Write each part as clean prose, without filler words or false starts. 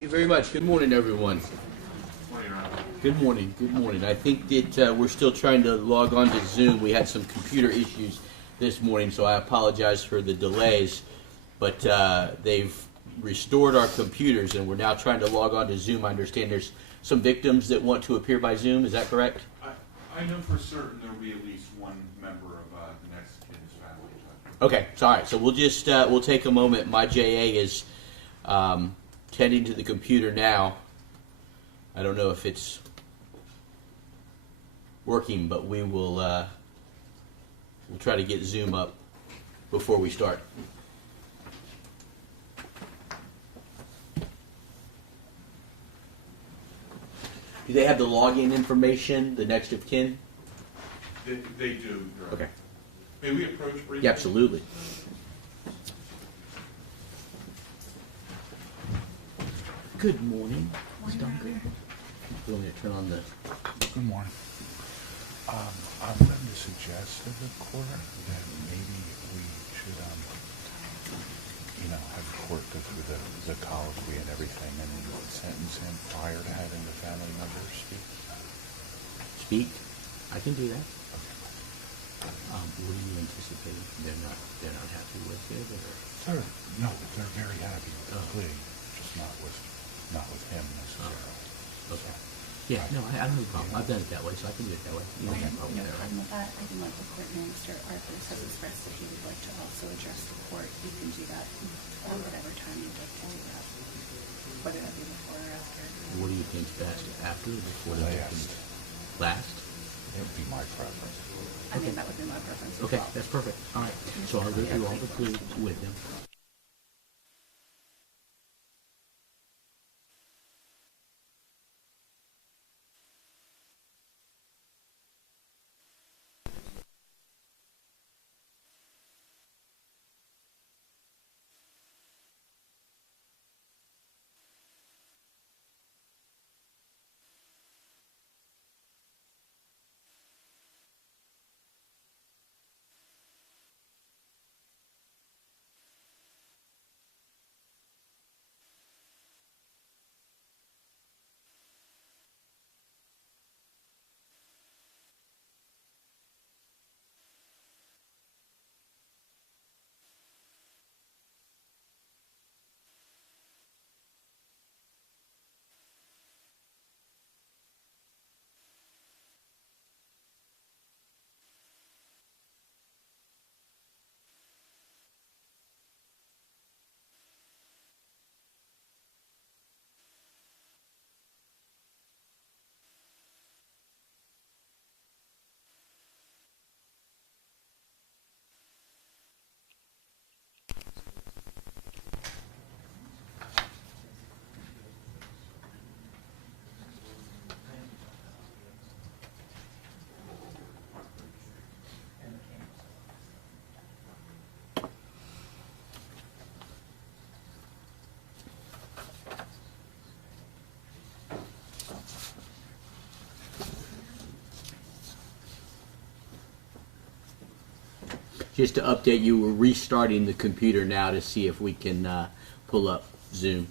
Thank you very much. Good morning, everyone. Morning, Ron. Good morning. Good morning. I think that we're still trying to log on to Zoom. We had some computer issues this morning, so I apologize for the delays. But they've restored our computers, and we're now trying to log on to Zoom. I understand there's some victims that want to appear by Zoom. Is that correct? I know for certain there will be at least one member of the next kid's family. Okay. So, all right. So we'll just we'll take a moment. My JA is tending to the computer now. I don't know if it's working, but we will we'll try to get Zoom up before we start. Do they have the login information, the next of kin? They do. Right. Okay. May we approach briefly? Yeah, absolutely. Good morning. Duncan. You want me to turn on the... Good morning. I'm going to suggest to the court that maybe we should, have the court go through the colloquy and everything and then sentence him prior to having the family members speak. Speak? I can do that. What are you anticipating? They're not happy with it, or? They're very happy with the plea, just not with him necessarily. Okay. Yeah, no, I don't have a problem. I've done it that way, so I can do it that way. You don't have a problem No with that, problem right? with that. I can let the court know Mr. Arthurs has expressed that he would like to also address the court. You can do that at whatever time you'd like to do that, whether that be before or after. What do you think's best, after or before the Last. Last? It would be my preference. I mean, that would be my preference as Okay, well. that's perfect. All right. So I'll go through all the pleads with them. Just to update you, we're restarting the computer now to see if we can pull up Zoom.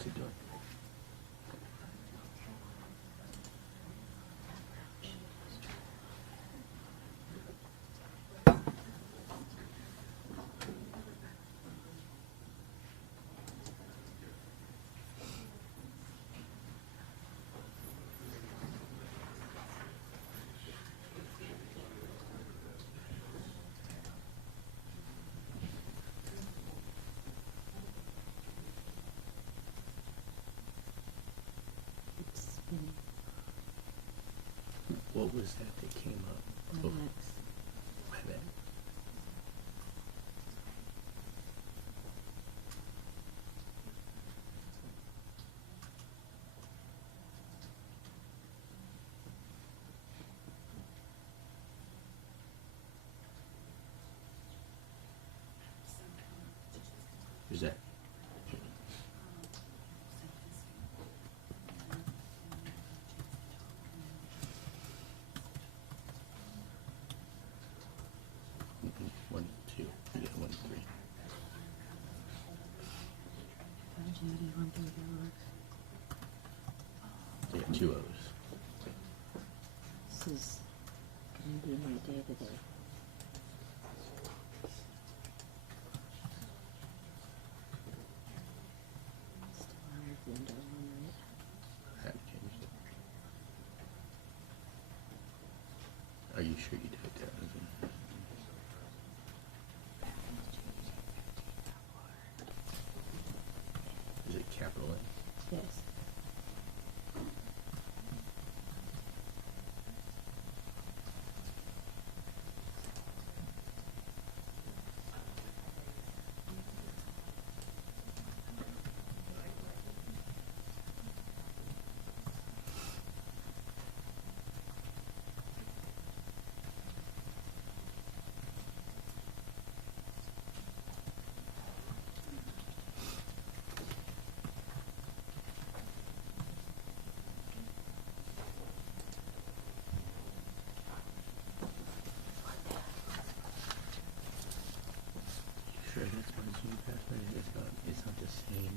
What's he doing? What was that came up? Oh, my bad. Who's that? One, two, yeah, 1, 3. Yeah, 2 O's. This is going to be my day today. Still have window on, right? I haven't changed it. Are you sure you typed that? Is it capital A? Yes. Sure, that's my Zoom password. It's not the same.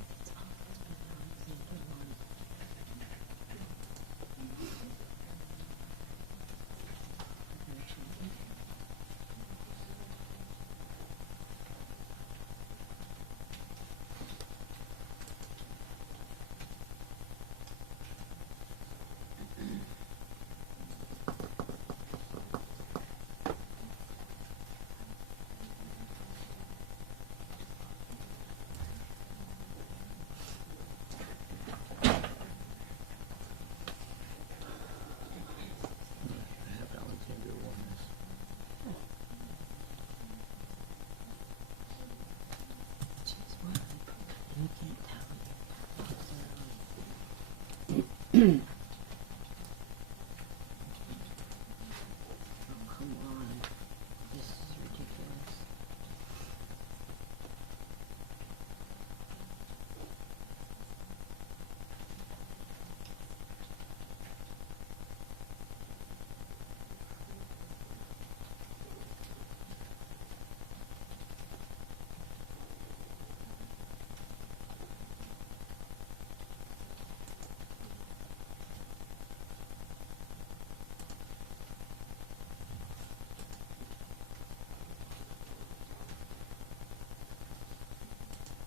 I have Alexander won this. Jeez, what? You can't tell me. Oh, come on. This is ridiculous.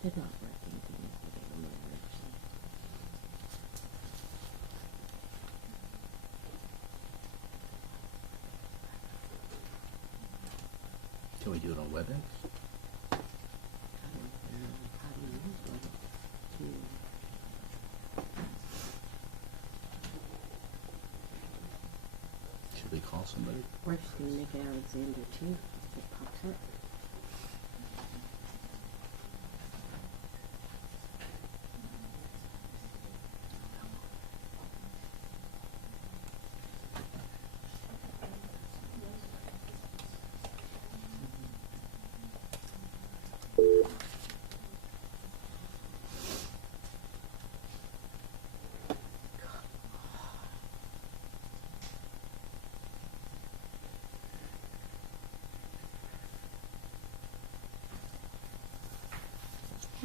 They're not working things today on my website. Can we do it on WebEx? I don't know how to use one to. Should we call somebody? We're just going to make it Alexander too, if it pops up.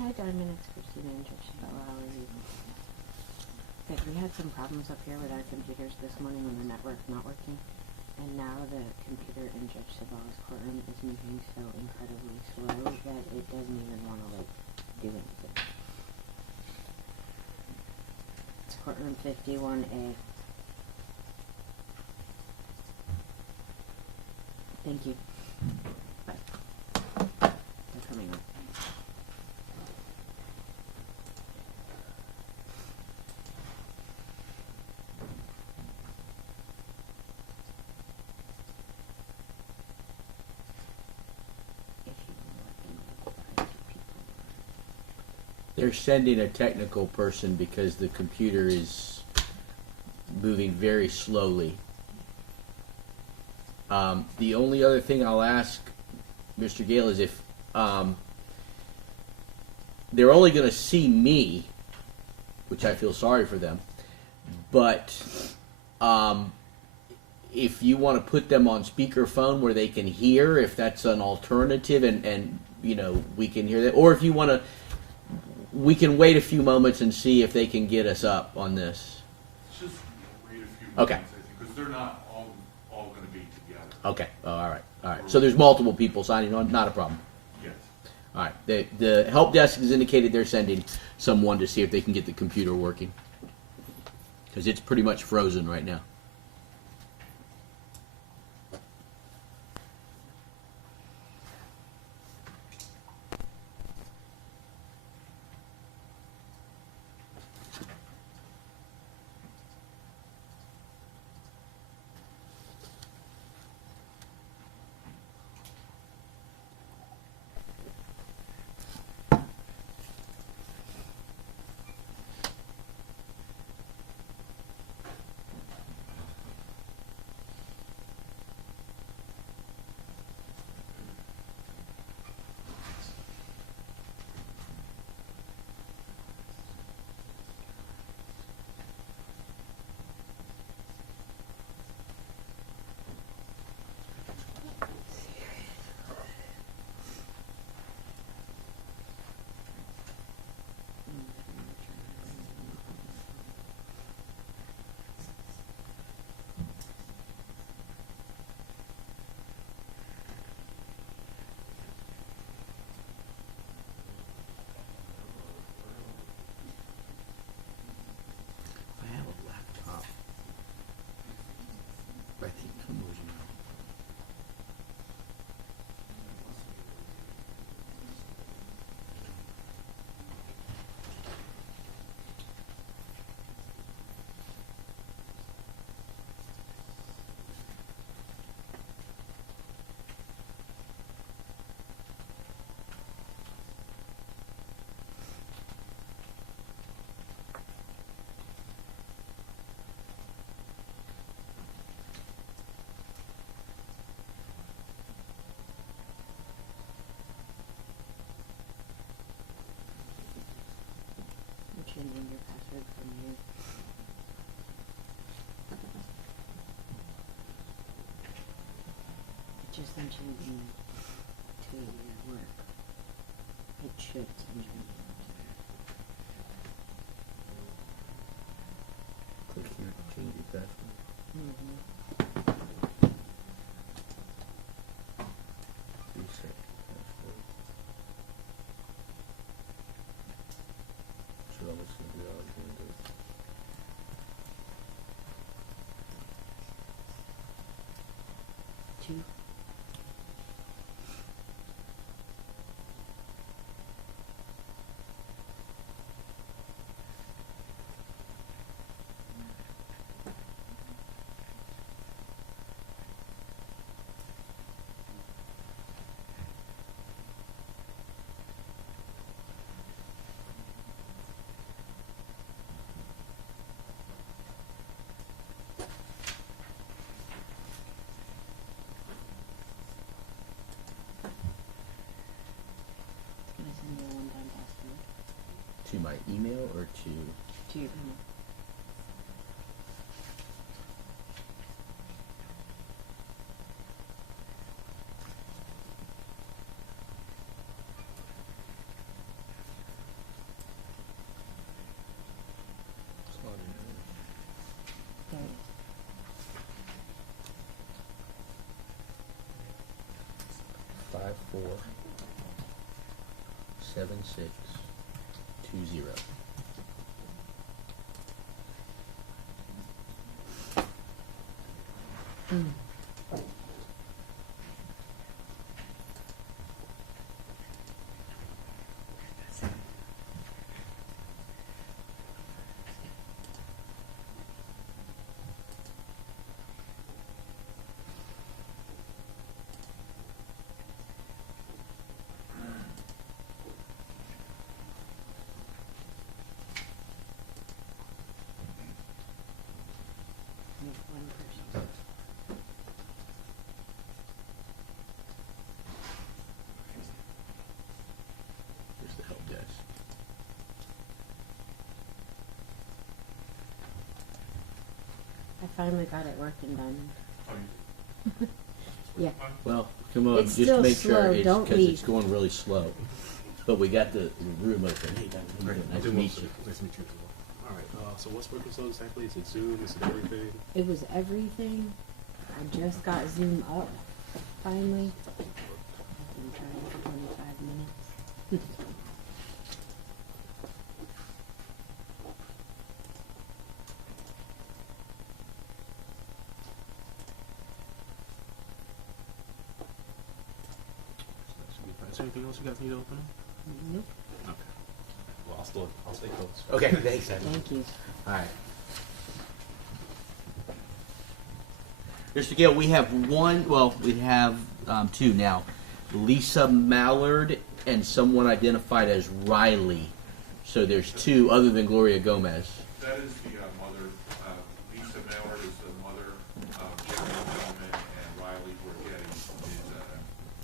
Hi, Diamond. It's Christina and Judge Sabella. How are you? Okay, we had some problems up here with our computers this morning when the network's not working. And now the computer in Judge Sabella's courtroom is moving so incredibly slow that it doesn't even want to, like, do anything. It's courtroom 51A. Thank you. Bye. They're coming up. If you let them notify people. They're sending a technical person because the computer is moving very slowly. The only other thing I'll ask Mr. Gale is if they're only going to see me, which I feel sorry for them, but if you want to put them on speakerphone where they can hear, if that's an alternative, and you know, we can hear that, or if you want to, we can wait a few moments and see if they can get us up on this. Let's just wait a few Okay. minutes, I think, because they're not all going to be together. Okay. Oh, all right. All right. So there's multiple people signing on. Not a problem. Yes. All right. The help desk has indicated they're sending someone to see if they can get the computer working, because it's pretty much frozen right now. I have a laptop. I think I'm losing it. I'm changing your password from you. It just sent you to your work. It should send you. Click here to change your password. Mm-hmm. Reset password. So I'm just gonna do all again. Two. Can I send you a one-time password To my email or to? to your email? 7620. One person. Here's the help desk. I finally got it working, Diamond. Yeah. Well, come on, It's just still make sure slow, it's don't because leave. it's going really slow. But we got the room open. Hey, nice to meet you. Nice to meet you as well. All right. So what's working so exactly? Is it Zoom? Is it everything? It was everything. I just got Zoom up finally. I've been trying for 25 minutes. That should be fine. Is there anything else you guys need to open up? Nope. Okay. Well, I'll stay close. Okay, thanks. Thank you. All right. Mr. Gale, we have one, well, we have two now. Lisa Mallard and someone identified as Riley. So there's two other than Gloria Gomez. That is the mother, Lisa Mallard is the mother of Jeremy Himmelman, and Riley Borghetti is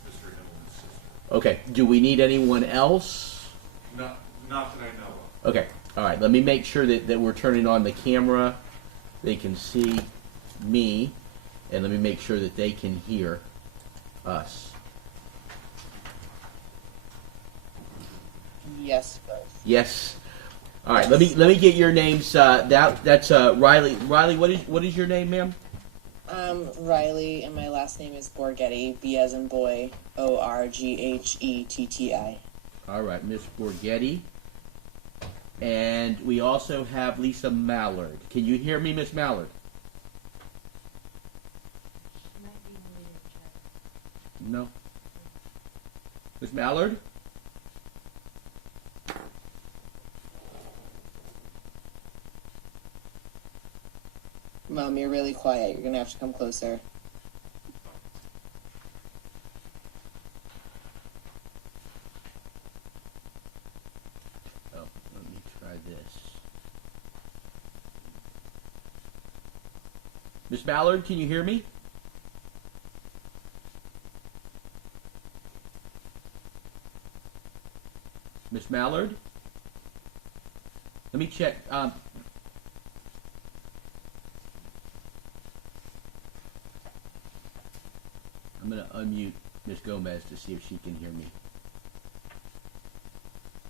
Mr. Himmelman's sister. Okay, do we need anyone else? Not that I know of. Okay, all right, let me make sure that we're turning on the camera. They can see me, and let me make sure that they can hear us. Yes, both. Yes. All right. Let me get your names. That's Riley. Riley, what is your name, ma'am? Riley, and my last name is Borghetti. B as in boy. Orghetti. All right, Miss Borghetti. And we also have Lisa Mallard. Can you hear me, Miss Mallard? No. Miss Mallard? Mom, you're really quiet. You're gonna have to come closer. Oh, let me try this. Miss Mallard, can you hear me? Miss Mallard? Let me check. I'm going to unmute Miss Gomez to see if she can hear me.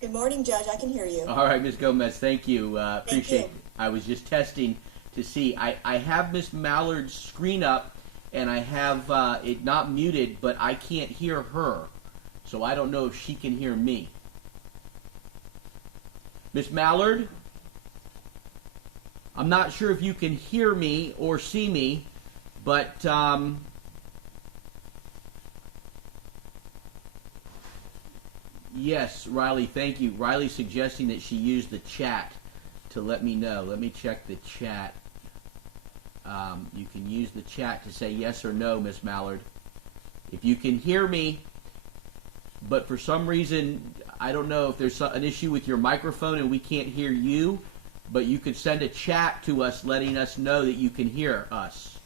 Good morning, Judge. I can hear you. All right, Miss Gomez, thank you. Appreciate you. it. I was just testing to see. I have Miss Mallard's screen up, and I have it not muted, but I can't hear her. So I don't know if she can hear me. Miss Mallard? I'm not sure if you can hear me or see me, but yes, Riley, thank you. Riley's suggesting that she use the chat to let me know. Let me check the chat. You can use the chat to say yes or no, Miss Mallard. If you can hear me, but for some reason, I don't know if there's an issue with your microphone and we can't hear you, but you could send a chat to us letting us know that you can hear us.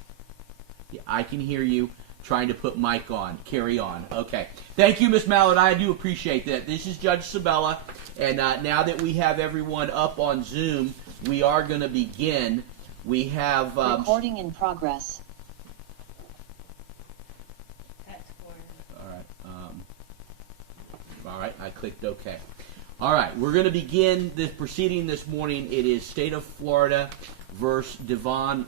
Yeah, I can hear you. Trying to put mic on. Carry on. Okay. Thank you, Miss Mallard. I do appreciate that. This is Judge Sabella, and now that we have everyone up on Zoom, we are going to begin. We have... Recording in progress. All right, I clicked OK. All right, we're going to begin this proceeding this morning. It is State of Florida versus Devon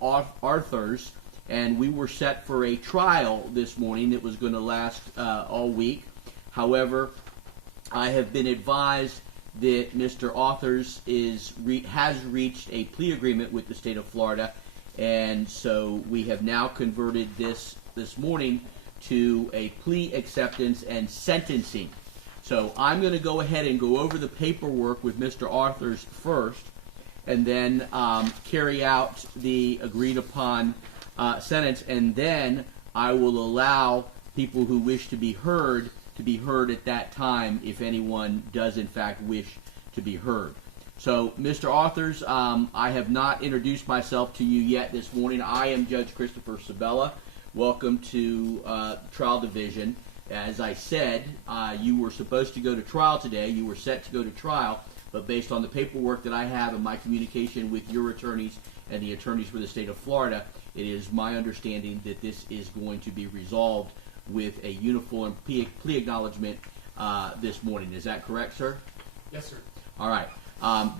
Arthurs. and we were set for a trial this morning that was going to last all week. However, I have been advised that Mr. Arthurs has reached a plea agreement with the state of Florida, and so we have now converted this morning to a plea acceptance and sentencing. So I'm going to go ahead and go over the paperwork with Mr. Arthurs first, and then carry out the agreed upon sentence, and then I will allow people who wish to be heard at that time if anyone does in fact wish to be heard. So, Mr. Arthurs, I have not introduced myself to you yet this morning. I am Judge Christopher Sabella. Welcome to Trial Division. As I said, you were supposed to go to trial today. You were set to go to trial, but based on the paperwork that I have and my communication with your attorneys and the attorneys for the state of Florida, it is my understanding that this is going to be resolved with a uniform plea acknowledgement this morning. Is that correct, sir? Yes, sir. All right.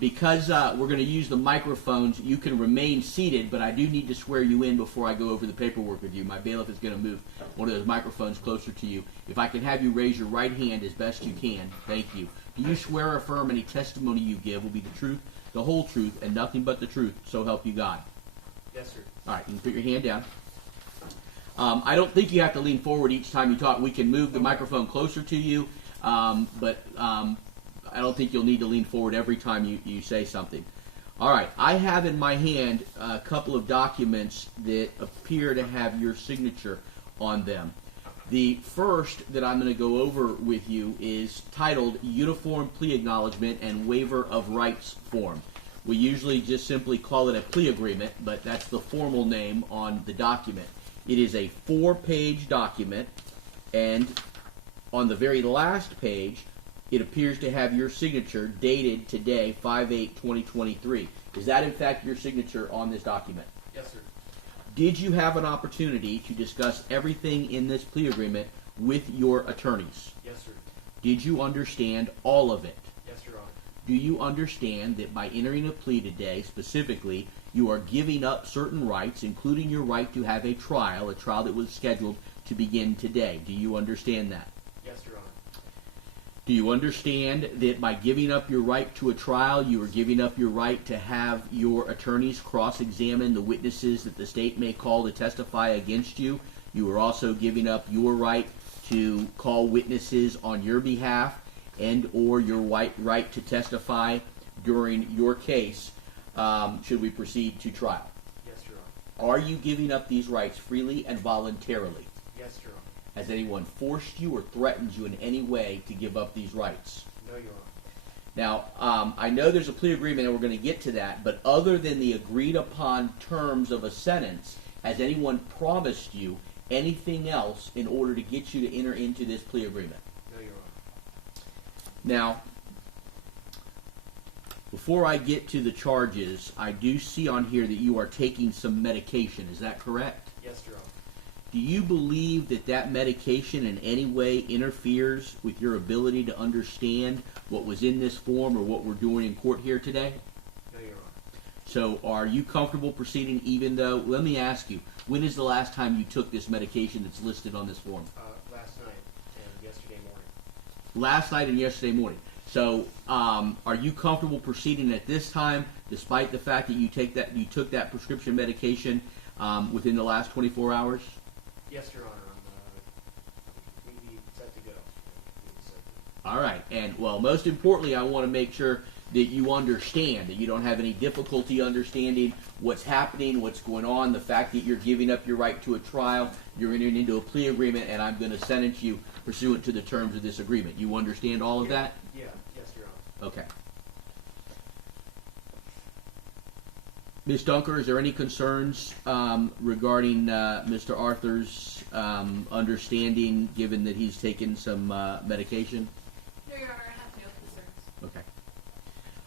Because we're going to use the microphones, you can remain seated, but I do need to swear you in before I go over the paperwork with you. My bailiff is going to move one of those microphones closer to you. If I can have you raise your right hand as best you can. Thank you. Do you swear or affirm any testimony you give will be the truth, the whole truth, and nothing but the truth, so help you God? Yes, sir. All right, you can put your hand down. I don't think you have to lean forward each time you talk. We can move the microphone closer to you, but I don't think you'll need to lean forward every time you say something. All right, I have in my hand a couple of documents that appear to have your signature on them. The first that I'm going to go over with you is titled Uniform Plea Acknowledgement and Waiver of Rights Form. We usually just simply call it a plea agreement, but that's the formal name on the document. It is a 4-page document, and on the very last page, it appears to have your signature dated today, 5/8/2023. Is that in fact your signature on this document? Yes, sir. Did you have an opportunity to discuss everything in this plea agreement with your attorneys? Yes, sir. Did you understand all of it? Yes, Your Honor. Do you understand that by entering a plea today, specifically, you are giving up certain rights, including your right to have a trial that was scheduled to begin today? Do you understand that? Yes, Your Honor. Do you understand that by giving up your right to a trial, you are giving up your right to have your attorneys cross-examine the witnesses that the state may call to testify against you? You are also giving up your right to call witnesses on your behalf and or your right to testify during your case should we proceed to trial. Yes, Your Honor. Are you giving up these rights freely and voluntarily? Yes, Your Honor. Has anyone forced you or threatened you in any way to give up these rights? No, Your Honor. Now, I know there's a plea agreement and we're going to get to that, but other than the agreed upon terms of a sentence, has anyone promised you anything else in order to get you to enter into this plea agreement? No, Your Honor. Now, before I get to the charges, I do see on here that you are taking some medication. Is that correct? Yes, Your Honor. Do you believe that that medication in any way interferes with your ability to understand what was in this form or what we're doing in court here today? No, Your Honor. So are you comfortable proceeding even though, let me ask you, when is the last time you took this medication that's listed on this form? Last night and yesterday morning. Last night and yesterday morning. So are you comfortable proceeding at this time despite the fact that you took that prescription medication within the last 24 hours? Yes, Your Honor. We'd be set to go. All right, and well, most importantly, I want to make sure that you understand, that you don't have any difficulty understanding what's happening, what's going on, the fact that you're giving up your right to a trial, you're entering into a plea agreement, and I'm going to sentence you pursuant to the terms of this agreement. You understand all of that? Yeah. Yes, Your Honor. Okay. Ms. Dunker, is there any concerns regarding Mr. Arthur's understanding, given that he's taken some medication? No, Your Honor, I have no concerns. Okay.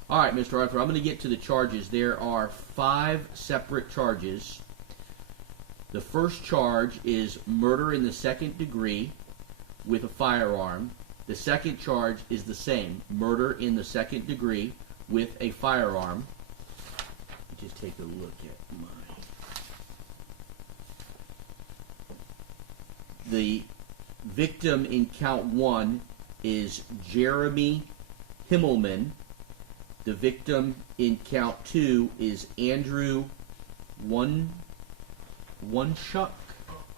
All right, Mr. Arthur, I'm going to get to the charges. There are 5 separate charges. The first charge is murder in the second degree with a firearm. The second charge is the same, murder in the second degree with a firearm. Just take a look at The victim in count 1 is Jeremy Himmelman. The victim in count 2 is Andrew Oneschuk. Oneschuk,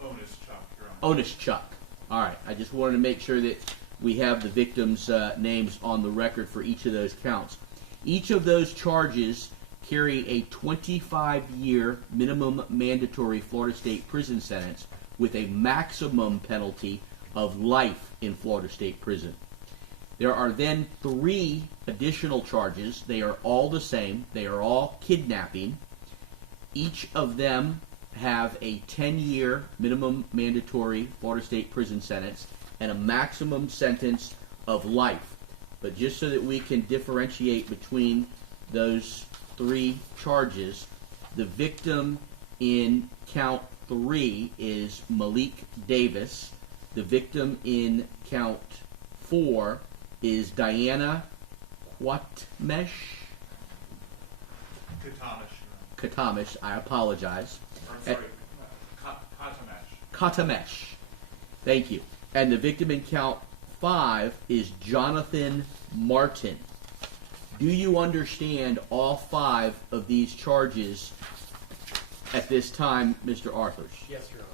Your Honor. Oneschuk. All right. I just wanted to make sure that we have the victims' names on the record for each of those counts. Each of those charges carry a 25-year minimum mandatory Florida State prison sentence with a maximum penalty of life in Florida State prison. There are then 3 additional charges. They are all the same. They are all kidnapping. Each of them have a 10-year minimum mandatory Florida State prison sentence and a maximum sentence of life. But just so that we can differentiate between those 3 charges, the victim in count 3 is Malik Davis. The victim in count 4 is Diana Quatmesh. Katamish, I apologize. Or, sorry, Katamesh. Katamesh. Thank you. And the victim in count 5 is Jonathan Martin. Do you understand all 5 of these charges at this time, Mr. Arthurs? Yes, Your Honor.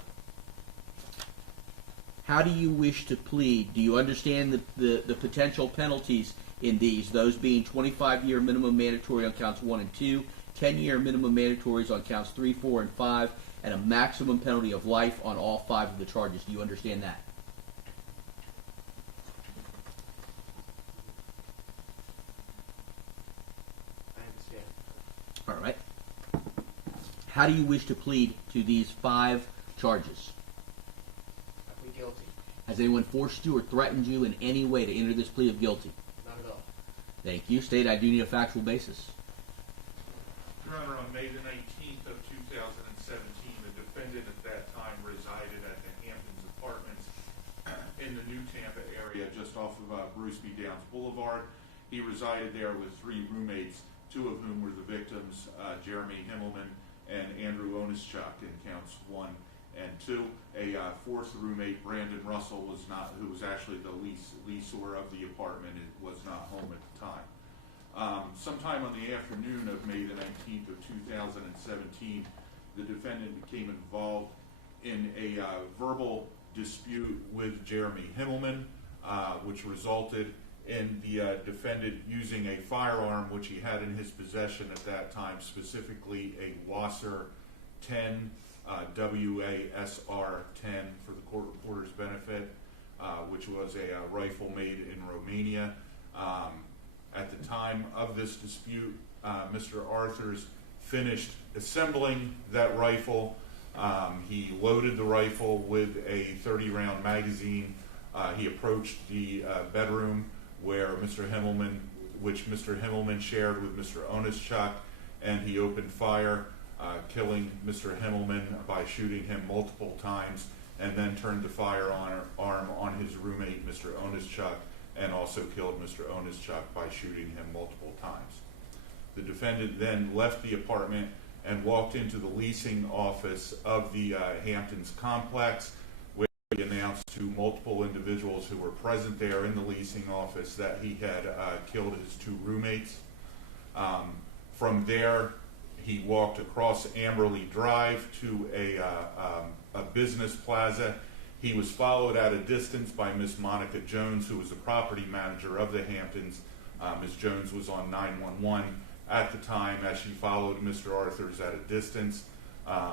How do you wish to plead? Do you understand the potential penalties in these, those being 25-year minimum mandatory on counts 1 and 2, 10-year minimum mandatories on counts 3, 4, and 5, and a maximum penalty of life on all 5 of the charges? Do you understand that? I understand. All right. How do you wish to plead to these 5 charges? I plead guilty. Has anyone forced you or threatened you in any way to enter this plea of guilty? Not at all. Thank you. State, I do need a factual basis. Your Honor, on May the 19th of 2017, the defendant at that time resided at the Hamptons Apartments in the New Tampa area, just off of Bruce B. Downs Boulevard. He resided there with 3 roommates, 2 of whom were the victims, Jeremy Himmelman and Andrew Oneschuk in counts 1 and 2. A 4th roommate, Brandon Russell, was not, who was actually the leaseor of the apartment, was not home at the time. Sometime on the afternoon of May the 19th of 2017, the defendant became involved in a verbal dispute with Jeremy Himmelman, which resulted in the defendant using a firearm which he had in his possession at that time, specifically a Wasser 10, WASR 10 for the court reporter's benefit, which was a rifle made in Romania. At the time of this dispute, Mr. Arthurs finished assembling that rifle. He loaded the rifle with a 30-round magazine. He approached the bedroom where Mr. Himmelman shared with Mr. Oneschuk, and he opened fire, killing Mr. Himmelman by shooting him multiple times, and then turned the firearm on his roommate, Mr. Oneschuk, and also killed Mr. Oneschuk by shooting him multiple times. The defendant then left the apartment and walked into the leasing office of the Hamptons complex, where he announced to multiple individuals who were present there in the leasing office that he had killed his 2 roommates. From there, he walked across Amberley Drive to a business plaza. He was followed at a distance by Miss Monica Jones, who was the property manager of the Hamptons. Ms. Jones was on 911 at the time as she followed Mr. Arthurs at a distance.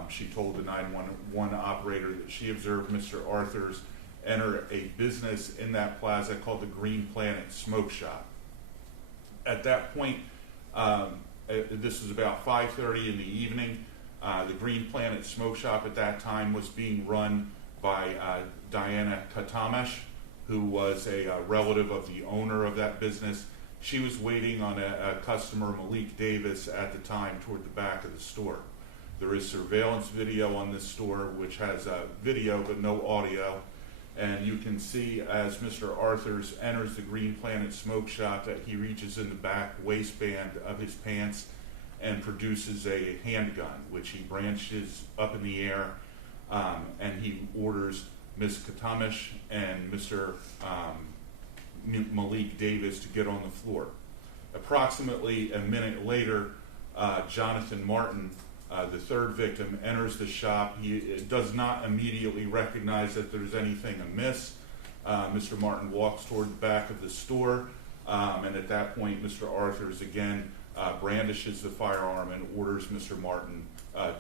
She told the 911 operator that she observed Mr. Arthurs enter a business in that plaza called the Green Planet Smoke Shop. At that point, this was about 5:30 in the evening. The Green Planet Smoke Shop at that time was being run by Diana Katamish, who was a relative of the owner of that business. She was waiting on a customer, Malik Davis, at the time toward the back of the store. There is surveillance video on this store, which has video but no audio. And you can see as Mr. Arthurs enters the Green Planet Smoke Shop that he reaches in the back waistband of his pants and produces a handgun, which he branches up in the air, and he orders Ms. Katamish and Mr. Malik Davis to get on the floor. Approximately a minute later, Jonathan Martin, the third victim, enters the shop. He does not immediately recognize that there's anything amiss. Mr. Martin walks toward the back of the store, and at that point, Mr. Arthurs again brandishes the firearm and orders Mr. Martin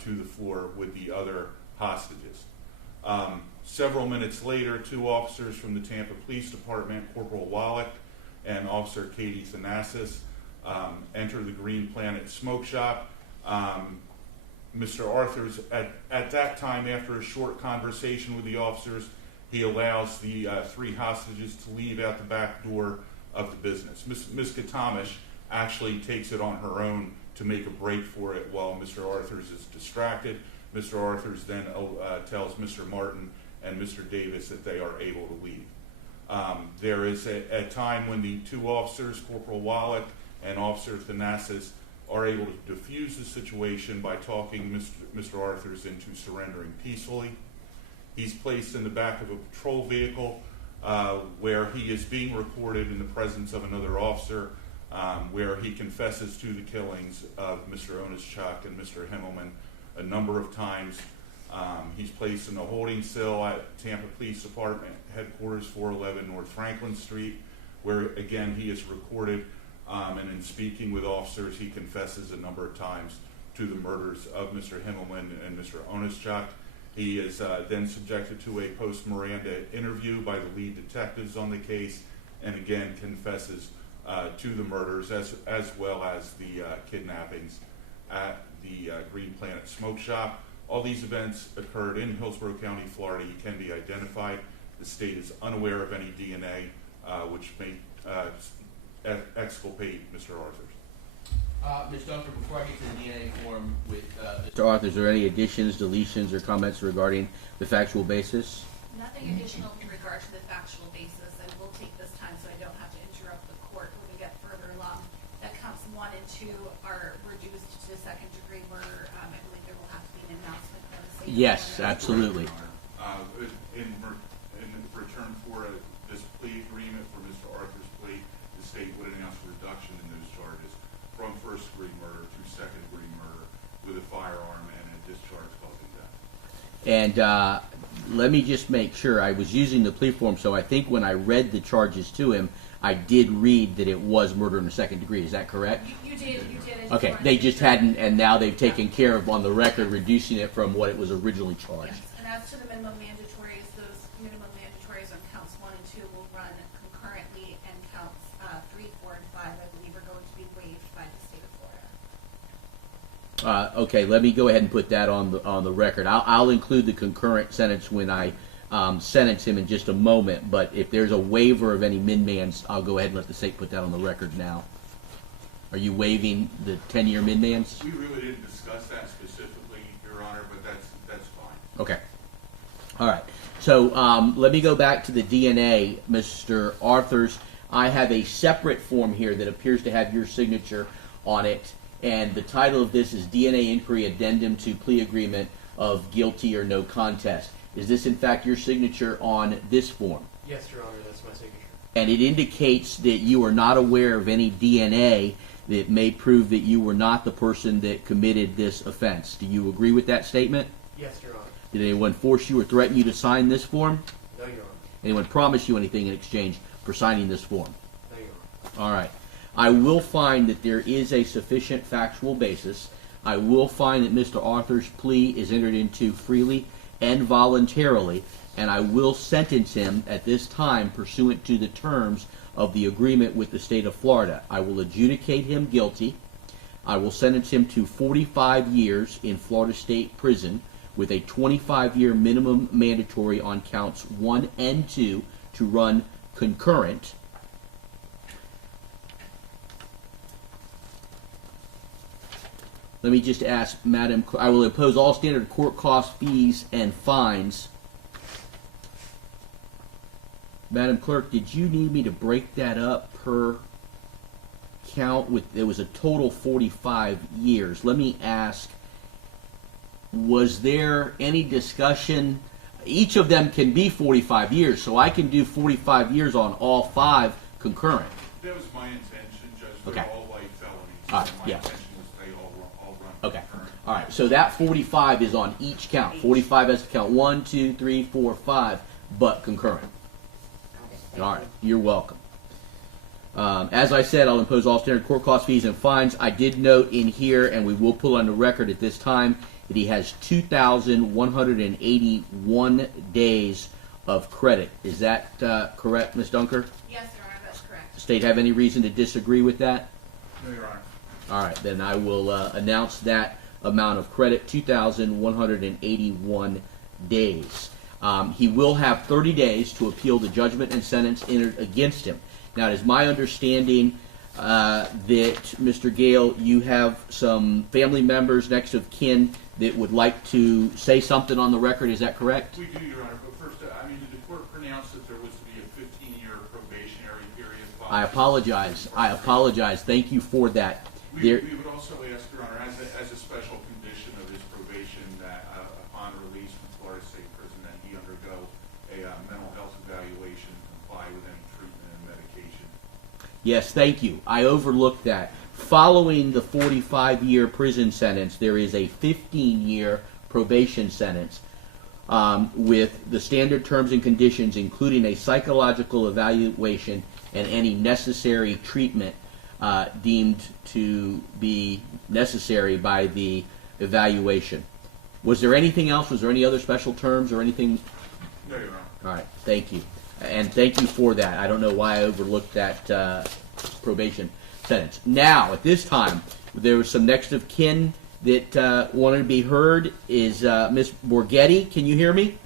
to the floor with the other hostages. Several minutes later, two officers from the Tampa Police Department, Corporal Wallach and Officer Katie Thanasis, enter the Green Planet Smoke Shop. Mr. Arthurs, at that time, after a short conversation with the officers, he allows the three hostages to leave out the back door of the business. Ms. Katamish actually takes it on her own to make a break for it while Mr. Arthurs is distracted. Mr. Arthurs then tells Mr. Martin and Mr. Davis that they are able to leave. There is a time when the two officers, Corporal Wallach and Officer Thanasis, are able to defuse the situation by talking Mr. Arthurs into surrendering peacefully. He's placed in the back of a patrol vehicle where he is being recorded in the presence of another officer, where he confesses to the killings of Mr. Oneschuk and Mr. Himmelman a number of times. He's placed in a holding cell at Tampa Police Department headquarters, 411 North Franklin Street, where again he is recorded, and in speaking with officers he confesses a number of times to the murders of Mr. Himmelman and Mr. Oneschuk. He is then subjected to a post-Miranda interview by the lead detectives on the case, and again confesses to the murders as well as the kidnappings at the Green Planet Smoke Shop. All these events occurred in Hillsborough County, Florida. He can be identified. The state is unaware of any DNA which may exculpate Mr. Arthurs. Ms. Dunker, before I get to the DNA form with Mr. Arthurs, are there any additions, deletions, or comments regarding the factual basis? Nothing additional in regard to the factual basis. I will take this time so I don't have to interrupt the court when we get further along. That counts 1 and 2 are reduced to second-degree murder. I believe there will have to be an announcement by the state. Yes, absolutely. In return for this plea agreement for Mr. Arthur's plea, the state would announce a reduction in those charges from first-degree murder to second-degree murder with a firearm and a discharge causing death. And let me just make sure. I was using the plea form, so I think when I read the charges to him, I did read that it was murder in the second degree. Is that correct? You did. Okay, they just hadn't, and now they've taken care of on the record, reducing it from what it was originally charged. Yes, and as to the minimum mandatories, those minimum mandatories on counts 1 and 2 will run concurrently, and counts 3, 4, and 5, I believe, are going to be waived by the state of Florida. Okay, let me go ahead and put that on the record. I'll include the concurrent sentence when I sentence him in just a moment, but if there's a waiver of any min-mans, I'll go ahead and let the state put that on the record now. Are you waiving the 10-year min-mans? We really didn't discuss that specifically, Your Honor, but that's fine. Okay. All right. So let me go back to the DNA, Mr. Arthurs. I have a separate form here that appears to have your signature on it, and the title of this is DNA Inquiry Addendum to Plea Agreement of Guilty or No Contest. Is this, in fact, your signature on this form? Yes, Your Honor, that's my signature. And it indicates that you are not aware of any DNA that may prove that you were not the person that committed this offense. Do you agree with that statement? Yes, Your Honor. Did anyone force you or threaten you to sign this form? No, Your Honor. Anyone promise you anything in exchange for signing this form? No, Your Honor. All right. I will find that there is a sufficient factual basis. I will find that Mr. Arthur's plea is entered into freely and voluntarily, and I will sentence him at this time pursuant to the terms of the agreement with the state of Florida. I will adjudicate him guilty. I will sentence him to 45 years in Florida State Prison with a 25-year minimum mandatory on counts 1 and 2 to run concurrent. Let me just ask, Madam, I will impose all standard court costs, fees, and fines. Madam Clerk, did you need me to break that up per count? It was a total 45 years. Let me ask, was there any discussion? each of them can be 45 years, so I can do 45 years on all 5 concurrent. That was my intention, Judge. They're Okay. all light felonies. All right, My yeah. intention was they all run Okay. concurrent. All right. So that 45 is on each count. 45 has to count 1, 2, 3, 4, 5, but concurrent. Got it. Thank All right. you. You're welcome. As I said, I'll impose all standard court cost fees and fines. I did note in here, and we will pull on the record at this time, that he has 2,181 days of credit. Is that correct, Ms. Dunker? Yes, Your Honor, that's correct. State have any reason to disagree with that? No, Your Honor. All right, then I will announce that amount of credit, 2,181 days. He will have 30 days to appeal the judgment and sentence entered against him. Now, it is my understanding that, Mr. Gale, you have some family members, next of kin, that would like to say something on the record. Is that correct? We do, Your Honor, but first, did the court pronounce that there was to be a 15-year probationary period? I apologize. Thank you for that. We would also ask, Your Honor, as a special condition of his probation, that upon release from Florida State Prison, that he undergo a mental health evaluation and comply with any treatment and medication. Yes, thank you. I overlooked that. Following the 45-year prison sentence, there is a 15-year probation sentence with the standard terms and conditions, including a psychological evaluation and any necessary treatment deemed to be necessary by the evaluation. Was there anything else? Was there any other special terms or anything? No, Your Honor. All right, thank you. And thank you for that. I don't know why I overlooked that probation sentence. Now, at this time, there was some next of kin that wanted to be heard. Is Ms. Borghetti? Can you hear me?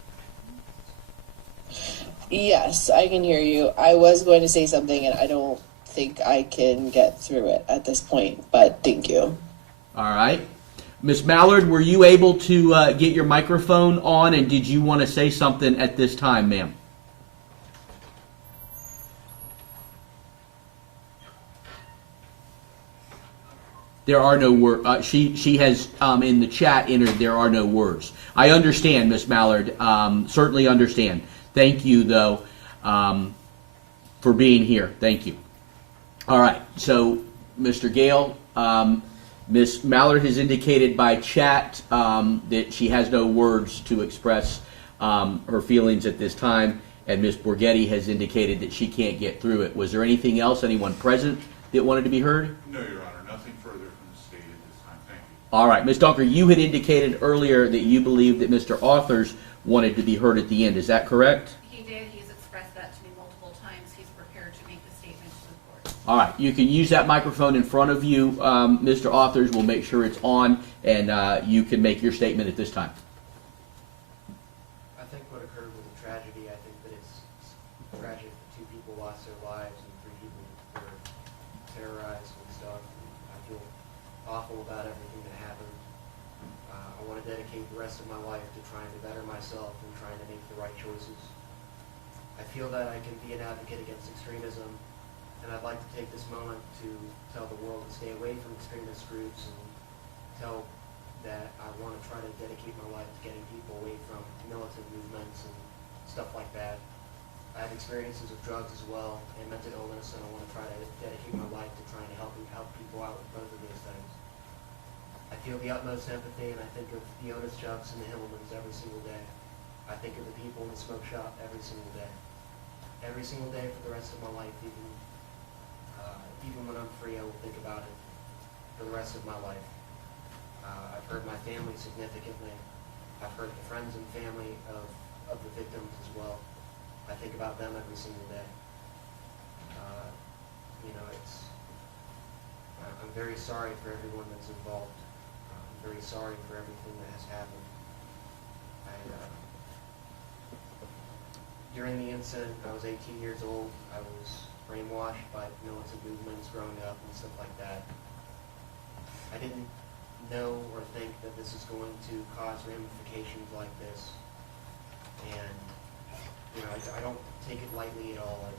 Yes, I can hear you. I was going to say something, and I don't think I can get through it at this point, but thank you. All right. Ms. Mallard, were you able to get your microphone on, and did you want to say something at this time, ma'am? There are no words. She has in the chat entered there are no words. I understand, Miss Mallard. Certainly understand. Thank you, though, for being here. Thank you. All right. So, Mr. Gale, Miss Mallard has indicated by chat that she has no words to express her feelings at this time, and Miss Borghetti has indicated that she can't get through it. Was there anything else? Anyone present that wanted to be heard? No, Your Honor. Nothing further from the state at this time. Thank you. All right, Ms. Dunker, you had indicated earlier that you believed that Mr. Arthurs wanted to be heard at the end. Is that correct? He did. He's expressed that to me multiple times. He's prepared to make the statement to the court. All right, you can use that microphone in front of you, Mr. Arthurs. We'll make sure it's on, and you can make your statement at this time. I think what occurred was a tragedy. I think that it's tragic that 2 people lost their lives and 3 people were terrorized and stuff. I feel awful about everything that happened. I want to dedicate the rest of my life to trying to better myself and trying to make the right choices. I feel that I can be an advocate against extremism, and I'd like to take this moment to tell the world to stay away from extremist groups and tell that I want to try to dedicate my life to getting people away from militant movements and stuff like that. I have experiences of drugs as well and mental illness, and I want to try to dedicate my life to trying to help people out with both of those things. I feel the utmost empathy, and I think of the Oneschuk's and the Himmelmans every single day. I think of the people in the smoke shop every single day. Every single day for the rest of my life, even when I'm free, I will think about it for the rest of my life. I've heard my family significantly. I've heard the friends and family of the victims as well. I think about them every single day. I'm very sorry for everyone that's involved. I'm very sorry for everything that has happened. During the incident, I was 18 years old. I was brainwashed by militant movements growing up and stuff like that. I didn't know or think that this is going to cause ramifications like this, and I don't take it lightly at all. I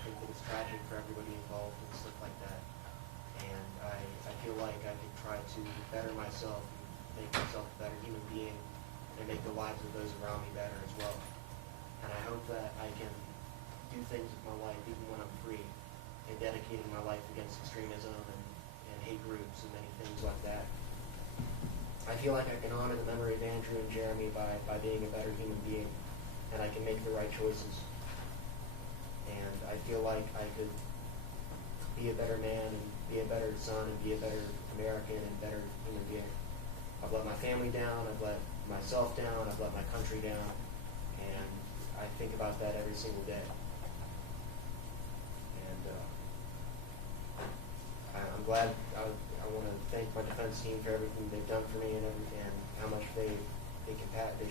think that it's tragic for everybody involved and stuff like that, and I feel like I could try to better myself and make myself a better human being and make the lives of those around me better as well. And I hope that I can do things with my life even when I'm free, and dedicating my life against extremism and hate groups and many things like that. I feel like I can honor the memory of Andrew and Jeremy by being a better human being, and I can make the right choices. And I feel like I could be a better man and be a better son and be a better American and better human being. I've let my family down, I've let myself down, I've let my country down, and I think about that every single day. And I'm glad. I want to thank my defense team for everything they've done for me and how much they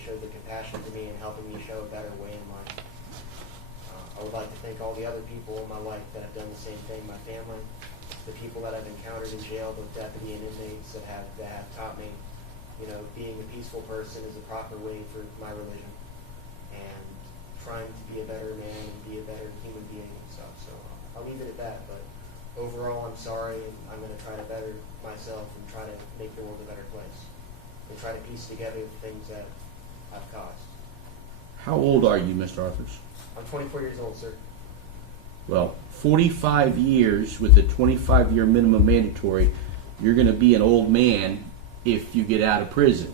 showed the compassion for me and helping me show a better way in life. I would like to thank all the other people in my life that have done the same thing, my family, the people that I've encountered in jail, both deputy and inmates that have taught me, being a peaceful person is a proper way for my religion, and trying to be a better man and be a better human being and stuff. So I'll leave it at that, but overall, I'm sorry, and I'm going to try to better myself and try to make the world a better place and try to piece together the things that I've caused. How old are you, Mr. Arthurs? I'm 24 years old, sir. Well, 45 years with a 25-year minimum mandatory, you're going to be an old man if you get out of prison.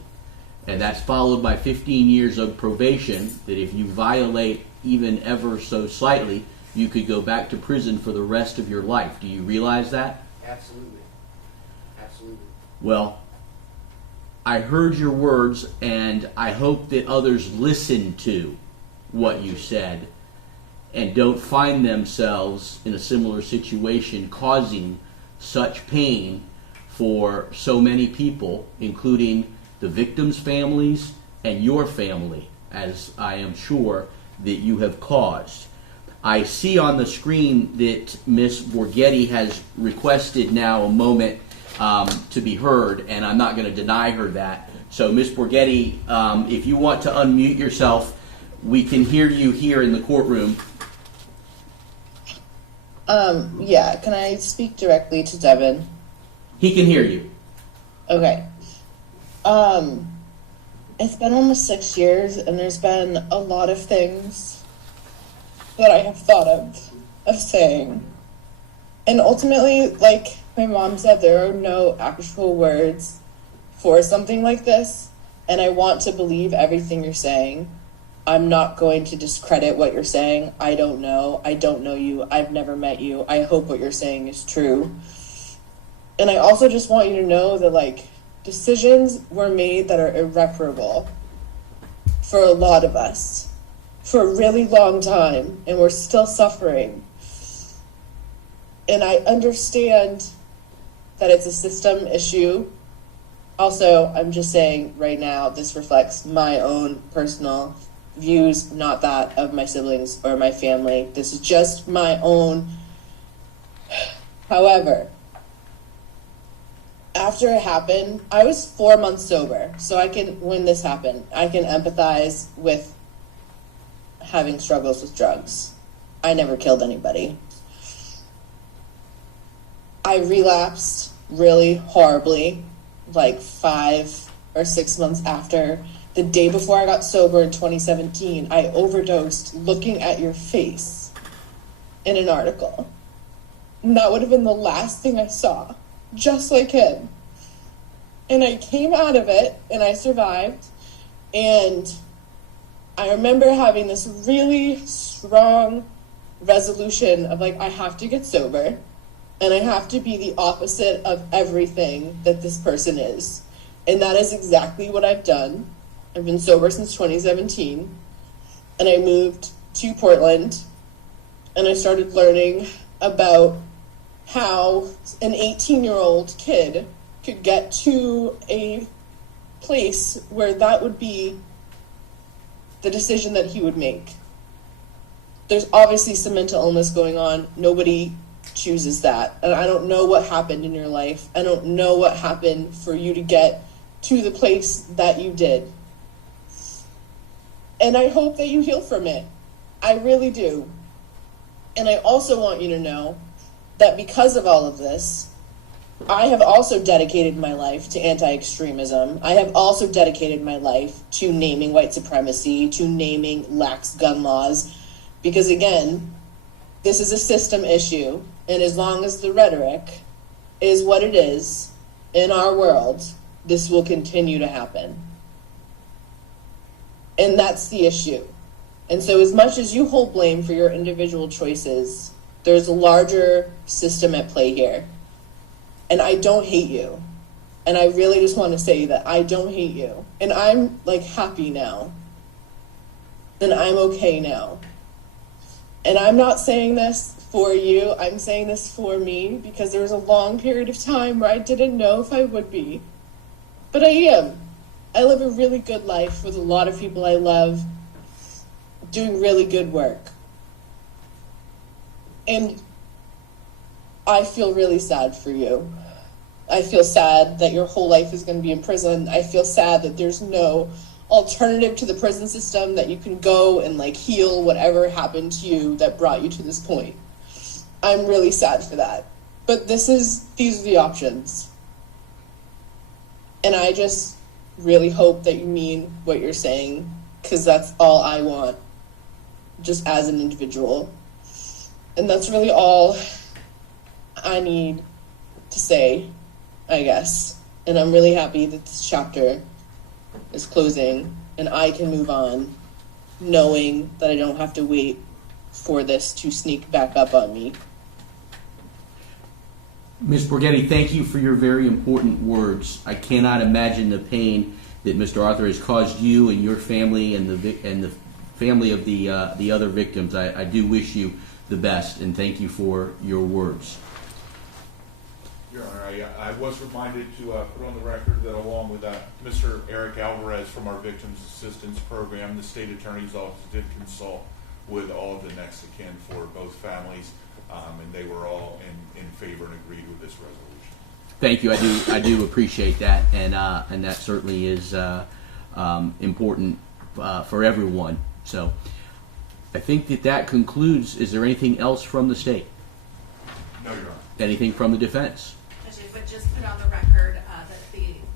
And that's followed by 15 years of probation that if you violate even ever so slightly, you could go back to prison for the rest of your life. Do you realize that? Absolutely. Absolutely. Well, I heard your words, and I hope that others listen to what you said and don't find themselves in a similar situation causing such pain for so many people, including the victims' families and your family, as I am sure that you have caused. I see on the screen that Ms. Borghetti has requested now a moment to be heard, and I'm not going to deny her that. So, Ms. Borghetti, if you want to unmute yourself, we can hear you here in the courtroom. Yeah, can I speak directly to Devon? He can hear you. Okay. It's been almost 6 years, and there's been a lot of things that I have thought of saying. And ultimately, like my mom said, there are no actual words for something like this, and I want to believe everything you're saying. I'm not going to discredit what you're saying. I don't know. I don't know you. I've never met you. I hope what you're saying is true. And I also just want you to know that, decisions were made that are irreparable for a lot of us for a really long time, and we're still suffering. And I understand that it's a system issue. Also, I'm just saying right now, this reflects my own personal views, not that of my siblings or my family. This is just my own. However, after it happened, I was 4 months sober, so when this happened, I can empathize with having struggles with drugs. I never killed anybody. I relapsed really horribly, 5 or 6 months after. The day before I got sober in 2017, I overdosed looking at your face in an article. And that would have been the last thing I saw, just like him. And I came out of it, and I survived. And I remember having this really strong resolution of, I have to get sober, and I have to be the opposite of everything that this person is. And that is exactly what I've done. I've been sober since 2017, and I moved to Portland, and I started learning about how an 18-year-old kid could get to a place where that would be the decision that he would make. There's obviously some mental illness going on. Nobody chooses that. And I don't know what happened in your life. I don't know what happened for you to get to the place that you did. And I hope that you heal from it. I really do. And I also want you to know that because of all of this, I have also dedicated my life to anti-extremism. I have also dedicated my life to naming white supremacy, to naming lax gun laws, because again, this is a system issue, and as long as the rhetoric is what it is in our world, this will continue to happen. And that's the issue. And so as much as you hold blame for your individual choices, there's a larger system at play here. And I don't hate you. And I really just want to say that I don't hate you. And I'm like happy now. And I'm okay now. And I'm not saying this for you. I'm saying this for me because there was a long period of time where I didn't know if I would be. But I am. I live a really good life with a lot of people I love, doing really good work. And I feel really sad for you. I feel sad that your whole life is going to be in prison. I feel sad that there's no alternative to the prison system, that you can go and like heal whatever happened to you that brought you to this point. I'm really sad for that. But these are the options. And I just really hope that you mean what you're saying, because that's all I want, just as an individual. And that's really all I need to say, I guess. And I'm really happy that this chapter is closing and I can move on, knowing that I don't have to wait for this to sneak back up on me. Ms. Borghetti, thank you for your very important words. I cannot imagine the pain that Mr. Arthur has caused you and your family and the family of the other victims. I do wish you the best, and thank you for your words. Your Honor, I was reminded to put on the record that along with Mr. Eric Alvarez from our Victims Assistance Program, the State Attorney's Office did consult with all of the next of kin for both families, and they were all in favor and agreed with this resolution. Thank you. I do appreciate that, and that certainly is important for everyone. So I think that concludes. Is there anything else from the state? No, Your Honor. Anything from the defense? Judge, but just put on the record that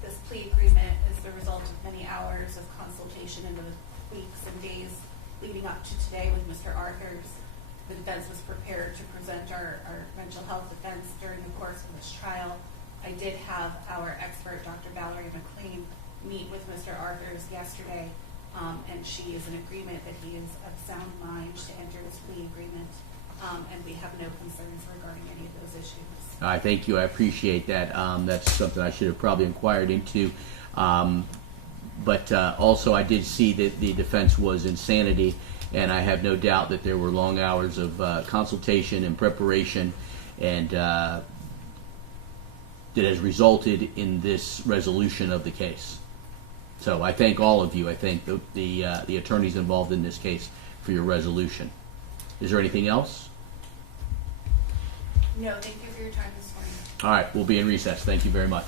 this plea agreement is the result of many hours of consultation in the weeks and days leading up to today with Mr. Arthurs. The defense was prepared to present our mental health defense during the course of this trial. I did have our expert, Dr. Valerie McLean, meet with Mr. Arthurs yesterday, and she is in agreement that he is of sound mind to enter this plea agreement, and we have no concerns regarding any of those issues. Thank you. I appreciate that. That's something I should have probably inquired into. But also I did see that the defense was insanity, and I have no doubt that there were long hours of consultation and preparation, and that has resulted in this resolution of the case. So I thank all of you. I thank the attorneys involved in this case for your resolution. Is there anything else? No, thank you for your time this morning. All right, we'll be in recess. Thank you very much.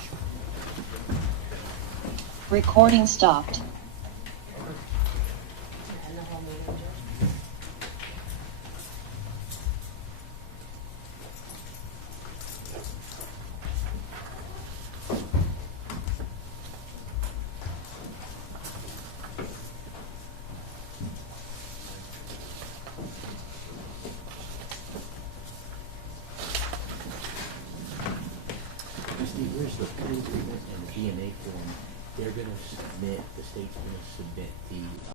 Recording stopped. Where's the plea agreement and the DNA form? They're going to submit, the state's going to submit the